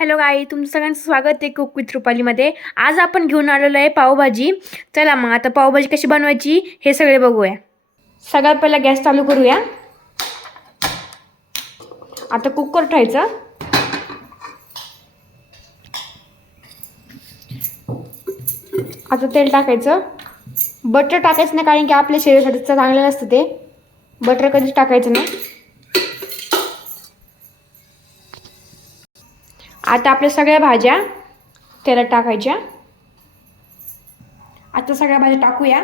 Hello गाई, तुमचं सगळ्यांचं स्वागत आहे कुक विथ रुपालीमध्ये. आज आपण घेऊन आलेलो आहे पावभाजी. चला मग आता पावभाजी कशी बनवायची हे सगळे बघूया. सगळ्यात पहिला गॅस चालू करूया. आता कुकर ठेवायचा. आता तेल टाकायचं. बटर टाकायचं नाही कारण की आपल्या शरीरासाठी चांगलं नसतं ते. बटर कधीच टाकायचं नाही. आता आपल्या सगळ्या भाज्या तेलात टाकायच्या. आता सगळ्या भाज्या टाकूया.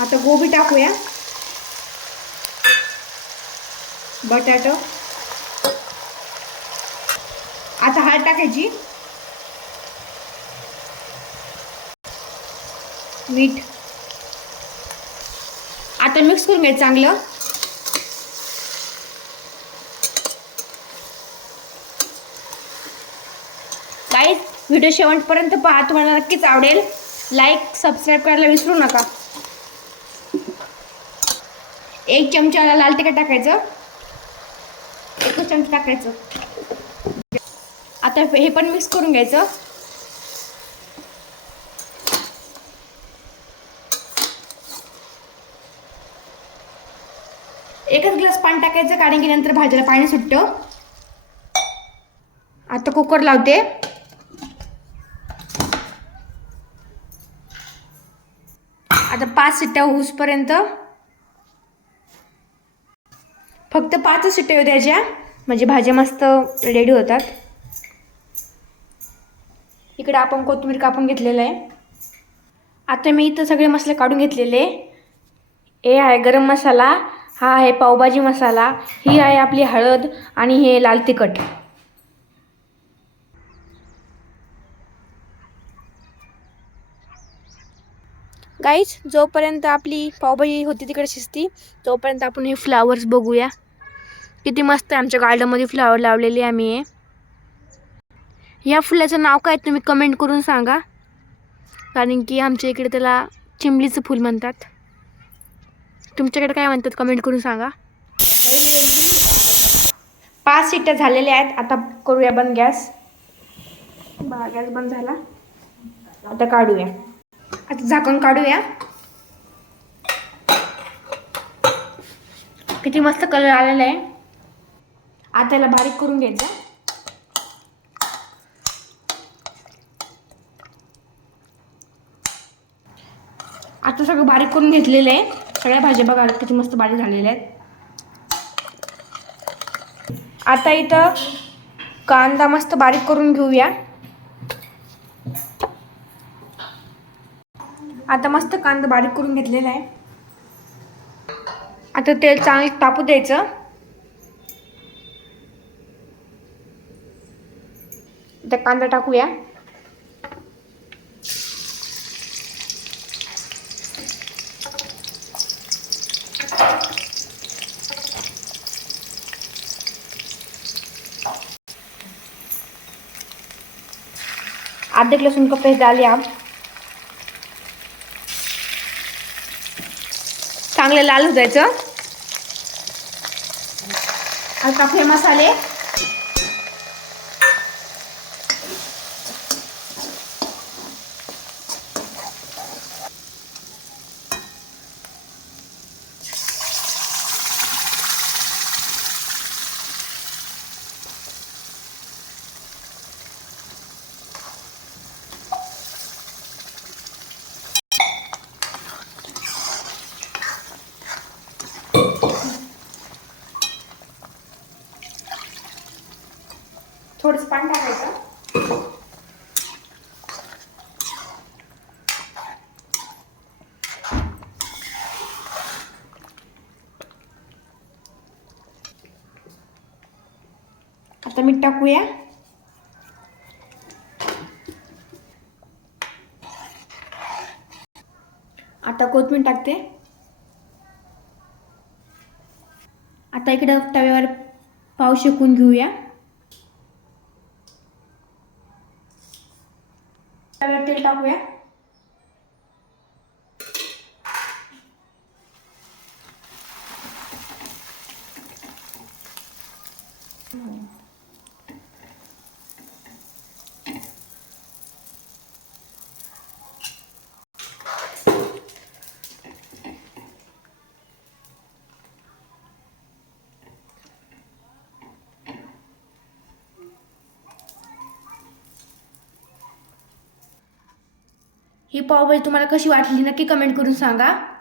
आता गोबी टाकूया. बटाटो. आता हळद टाकायची. मीठ. आता मिक्स करून घ्यायचं चांगलं. गाईज, व्हिडिओ शेवटपर्यंत पहा, तुम्हाला नक्कीच आवडेल. लाईक सबस्क्राईब करायला विसरू नका. 1 चमचा लाल तिखट टाकायचं. 1 चमचा टाकायचं. आता हे पण मिक्स करून घ्यायचं. एकच ग्लास पाणी टाकायचं कारण की नंतर भाजीला पाणी सुटतं. आता कुकर लावते. आता 5 शिट्ट्या होऊसपर्यंत, फक्त 5 शिट्ट्या येऊ द्यायच्या म्हणजे भाज्या मस्त रेडी होतात. इकडे आपण कोथिंबीर कापून घेतलेलं आहे. आता मी इथं सगळे मसाले काढून घेतलेले. हे आहे गरम मसाला, हा आहे पावभाजी मसाला, ही आहे आपली हळद आणि हे लाल तिखट. गाईज, जोपर्यंत आपली पावभाजी होती तिकडे शिजती तोपर्यंत आपण हे फ्लावर्स बघूया. किती मस्त आहे. आमच्या गार्डनमध्ये फ्लावर लावलेले आम्ही. या फुलाचं नाव काय तुम्ही कमेंट करून सांगा, कारण की आमच्या इकडे त्याला चिमलीचं फूल म्हणतात. तुमच्याकडे काय म्हणतात कमेंट करून सांगा. 5 शिट्ट्या झालेल्या आहेत. आता करूया बंद गॅस. गॅस बंद झाला. आता काढूया. आता झाकण काढूया. किती मस्त कलर आलेला आहे. आता याला बारीक करून घ्यायचं. आता सगळं बारीक करून घेतलेलं आहे. सगळ्या भाज्या बघा किती मस्त बारीक झालेल्या आहेत. आता इथं कांदा मस्त बारीक करून घेऊया. आता मस्त कांदा बारीक करून घेतलेला आहे. आता तेल चांगलं तापू द्यायचं. आता कांदा टाकूया. आधे लहसुन का पेस्ट डालिए आप. चांगले लाल होऊ द्यायचं. आता टाकूया मसाले. थोडंसं पाणी टाकायचं. आता मीठ टाकूया. आता कोथिंबीर टाकते. आता इकडे तव्यावर पाव शेकून घेऊया. तव्यावर तेल टाकूया. ही पावभाजी तुम्हाला कशी वाटली नक्की कमेंट करून सांगा.